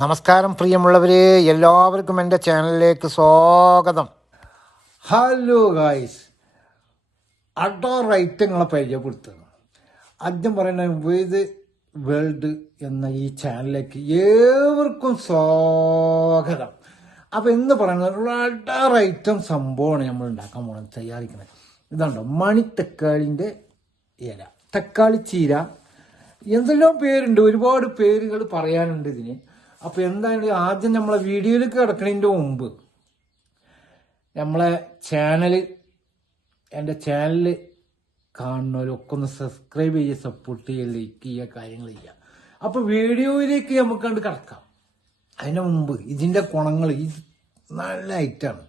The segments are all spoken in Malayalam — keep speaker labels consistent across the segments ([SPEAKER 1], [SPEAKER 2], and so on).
[SPEAKER 1] നമസ്കാരം പ്രിയമുള്ളവരെ. എല്ലാവർക്കും എന്റെ ചാനലിലേക്ക് സ്വാഗതം.
[SPEAKER 2] ഹലോ ഗായ്സ് അഡോ റൈറ്റങ്ങളെ പരിചയപ്പെടുത്തുന്നു. ആദ്യം പറയുന്ന വേദ് വേൾഡ് എന്ന ഈ ചാനലിലേക്ക് ഏവർക്കും സ്വാഗതം. അപ്പോൾ എന്ന് പറയുന്നത് ഒരു റൈറ്റം സംഭവമാണ് നമ്മൾ ഉണ്ടാക്കാൻ പോകുന്നത് തയ്യാറിക്കുന്നത്. ഇതാണ്ടോ? മണിത്തക്കാളിന്റെ ഇല. തക്കാളി ചീര. എന്തെല്ലാം പേരുണ്ട്. ഒരുപാട് പേരുകൾ പറയാനുണ്ട് ഇതിന്. അപ്പോൾ എന്തായാലും ആദ്യം നമ്മളെ വീഡിയോയിലേക്ക് കിടക്കുന്നതിന്റെ മുമ്പ് നമ്മളെ ചാനൽ എന്റെ ചാനൽ കാണുന്നവരൊക്കെ ഒന്ന് സബ്സ്ക്രൈബ് ചെയ്യുക സപ്പോർട്ട് ചെയ്യുക ലൈക്ക് ചെയ്യുക കാര്യങ്ങൾ ചെയ്യുക. അപ്പോൾ വീഡിയോയിലേക്ക് നമുക്ക് കണ്ട് കിടക്കാം. അതിന് മുമ്പ് ഇതിന്റെ ഗുണങ്ങൾ ഈ നല്ല ഐറ്റാണ്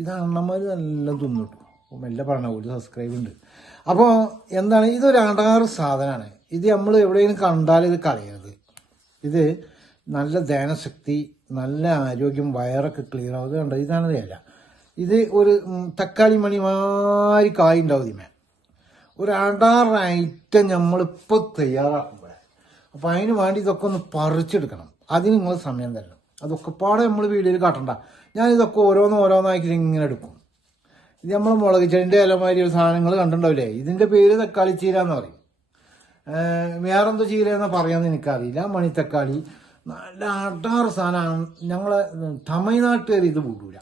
[SPEAKER 2] ഇത് അണ്ണന്മാർ നല്ല തിന്നിട്ടു മെല്ലെ പറഞ്ഞ ഒരു സബ്സ്ക്രൈബ് ഉണ്ട്. അപ്പോൾ എന്താണ്? ഇതൊരു അടാറ് സാധനമാണ്. ഇത് നമ്മൾ എവിടെയെങ്കിലും കണ്ടാൽ ഇത് കളയരുത്. ഇത് നല്ല ദഹനശക്തി നല്ല ആരോഗ്യം വയറൊക്കെ ക്ലിയർ ആവുക കണ്ടോ? ഇതാണ് ഇല. ഇത് ഒരു തക്കാളി മണി മാതിരി കായുണ്ടാവും ഇതിമേ ഒരു അടാറ് ഐറ്റം നമ്മളിപ്പോൾ തയ്യാറാക്കുമ്പോൾ അപ്പം അതിന് വേണ്ടി ഇതൊക്കെ ഒന്ന് പറിച്ചെടുക്കണം. അതിന് നിങ്ങൾ സമയം തരണം. അതൊക്കെ പാടെ നമ്മൾ വീഡിയോയിൽ കാട്ടണ്ട. ഞാൻ ഇതൊക്കെ ഓരോന്ന് ഓരോന്നാക്കി ഇങ്ങനെ എടുക്കും. ഇത് നമ്മൾ മുളക് ചെടിന്റെ ഇലമാതിരി സാധനങ്ങൾ കണ്ടിട്ടുണ്ടാവില്ലേ? ഇതിന്റെ പേര് തക്കാളി ചീര എന്ന് പറയും. വേറെന്തോ ചീര എന്ന് പറയാമെന്ന് എനിക്കറിയില്ല മണിത്തക്കാളി നല്ല അടാറ് സാധനമാണ്. ഞങ്ങളെ തമിഴ്നാട്ടുകാർ ഇത് വിടൂല.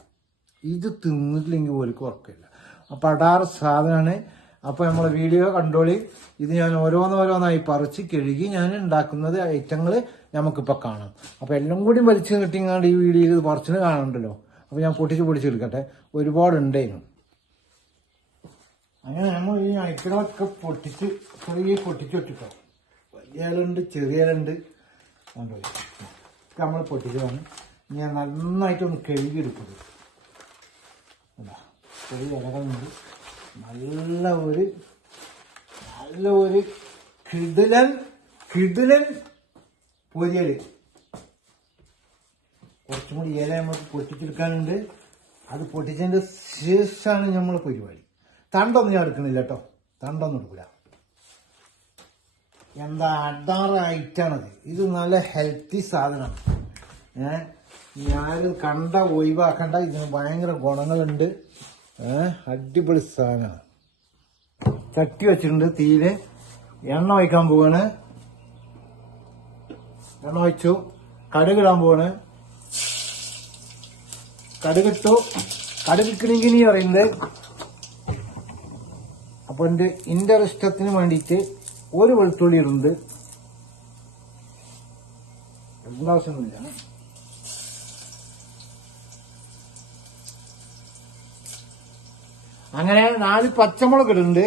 [SPEAKER 2] ഇത് തിന്നിട്ടില്ലെങ്കിൽ ഓർക്ക് ഉറക്കില്ല അപ്പം അടാറ് സാധനമാണ് അപ്പോൾ നമ്മൾ വീഡിയോ കണ്ടോളി. ഇത് ഞാൻ ഓരോന്നോരോന്നായി പറിച്ച് കഴുകി ഞാൻ ഉണ്ടാക്കുന്നത് ഐറ്റങ്ങൾ നമുക്കിപ്പോൾ കാണാം. അപ്പോൾ എല്ലാം കൂടി വലിച്ചു കിട്ടിങ്ങാണ്ട് ഈ വീഡിയോയിൽ ഇത് പറിച്ചിന് കാണണ്ടല്ലോ? അപ്പോൾ ഞാൻ പൊട്ടിച്ച് പൊടിച്ചെടുക്കട്ടെ ഒരുപാടുണ്ടായിരുന്നു അങ്ങനെ നമ്മൾ ഈ ഐറ്റങ്ങളൊക്കെ പൊട്ടിച്ച് ചെറിയ പൊട്ടിച്ച് വെച്ചിട്ടോ. വലിയ ഇലുണ്ട് ചെറിയ ഇലുണ്ട് കണ്ടോ? നമ്മൾ പൊട്ടിച്ചതാണ്. ഞാൻ നന്നായിട്ടൊന്ന് കഴുകിയെടുക്കുന്നത്? ചെറിയ ഇലകളുണ്ട്. നല്ല ഒരു നല്ല ഒരു കിടിലൻ കിടിലൻ പൊരിയൽ കുറച്ചും കൂടി ഇല നമുക്ക് പൊട്ടിച്ചെടുക്കാനുണ്ട്. അത് പൊട്ടിച്ചതിന്റെ ശേഷമാണ് നമ്മൾ പരിപാടി. തണ്ടൊന്നും ഞാൻ എടുക്കുന്നില്ല കേട്ടോ. തണ്ടൊന്നും എടുക്കില്ല എന്താ അഡാറായിട്ടാണത് ഇത് നല്ല ഹെൽത്തി സാധനമാണ് ഏ? ഞാനും കണ്ട ഒഴിവാക്കണ്ട. ഇതിന് ഭയങ്കര ഗുണങ്ങളുണ്ട്. അടിപൊളി സാധനമാണ്. ചട്ടി വെച്ചിട്ടുണ്ട് തീര് എണ്ണ ഒഴിക്കാൻ പോവാണ്. എണ്ണ ഒഴിച്ചു. കടുകിടാൻ പോവാണ്. കടുകിട്ടു. കടുകിക്കണെങ്കിൽ പറയുന്നത് അപ്പൊ എന്റെ ഇന്റെ ഇഷ്ടത്തിന് വേണ്ടിയിട്ട് ഒരു വെളുത്തുള്ളി ഇടുന്നുണ്ട് എന്താവശ്യമൊന്നുമില്ല. അങ്ങനെ നാല് പച്ചമുളക് ഇടുന്നുണ്ട്.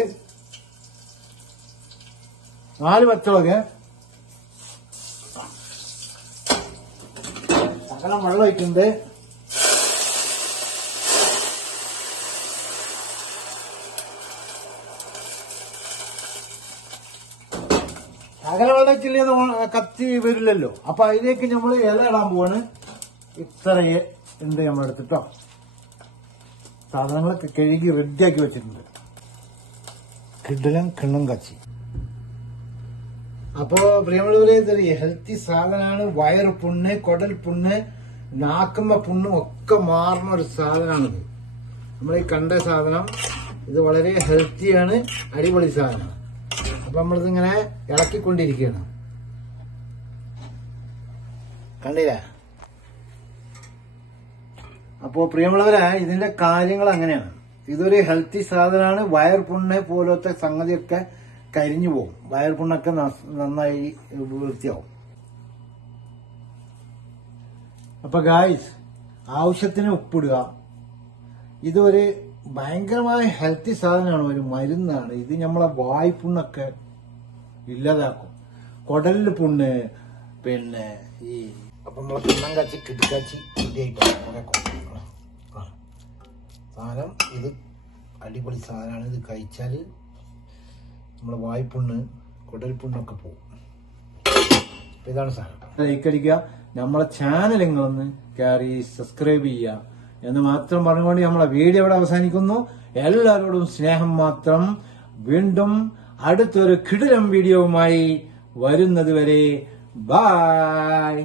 [SPEAKER 2] നാല് പച്ചമുളക്. ശകലം വെള്ളം ഒഴിക്കുന്നുണ്ട്. അകല വെള്ളച്ചില്ല കത്തി വരില്ലല്ലോ. അപ്പൊ അതിലേക്ക് നമ്മൾ ഇല ഇടാൻ പോവാണ്. ഇത്ര ഉണ്ട് നമ്മളെടുത്തിട്ടോ സാധനങ്ങളൊക്കെ കഴുകി റെഡിയാക്കി വെച്ചിട്ടുണ്ട്. കിടലം കിണ്ണം കച്ചി. അപ്പോ പ്രിയമുള്ളവരെ ഇതൊരു ഹെൽത്തി സാധനമാണ്. വയറ് പുണ്ണ് കുടൽ പുണ്ണ് നാക്കുമ്പ പുണ്ണും ഒക്കെ മാറുന്ന ഒരു സാധനമാണിത്. നമ്മൾ ഈ കണ്ട സാധനം ഇത് വളരെ ഹെൽത്തിയാണ് അടിപൊളി സാധനമാണ് അപ്പൊ നമ്മളിതിങ്ങനെ ഇളക്കിക്കൊണ്ടിരിക്കുകയാണ്. കണ്ടില്ലേ? അപ്പോ പ്രിയമുള്ളവരെ ഇതിന്റെ കാര്യങ്ങൾ അങ്ങനെയാണ് ഇതൊരു ഹെൽത്തി സാധനമാണ്. വയർ പുണ്ണെ പോലത്തെ സംഗതിയൊക്കെ കരിഞ്ഞു പോകും. വയർ പുണ്ണൊക്കെ നന്നായി വൃത്തിയാവും. അപ്പൊ ഗായ്സ് ആവശ്യത്തിന് ഉപ്പിടുക. ഇതൊരു ഭയങ്കരമായ ഹെൽത്തി സാധനമാണ്. ഒരു മരുന്നാണ്. ഇത് നമ്മളെ വായ്പുണ്ണൊക്കെ ഇല്ലാതാക്കും. കുടലിൽ പുണ്ണ് പിന്നെ ഈ അപ്പൊ നമ്മളെ പുണ്ണം കാച്ചി കിടക്കാച്ചി സാധനം ഇത് അടിപൊളി സാധനമാണ്. ഇത് കഴിച്ചാൽ നമ്മളെ വായ്പുണ്ണ് കുടൽ പുണ്ണൊക്കെ പോകും അപ്പൊ ഇതാണ് സാധനം ലൈക്ക് അടിക്കുക നമ്മളെ ചാനൽ നിങ്ങളൊന്ന് കയറി സബ്സ്ക്രൈബ് ചെയ്യുക. എന്ന് മാത്രം പറഞ്ഞുകൊണ്ട് നമ്മളെ വീഡിയോ ഇവിടെ അവസാനിക്കുന്നു. എല്ലാവരോടും സ്നേഹം മാത്രം. വീണ്ടും അടുത്തൊരു കിടിലം വീഡിയോവുമായി വരുന്നതുവരെ ബായ്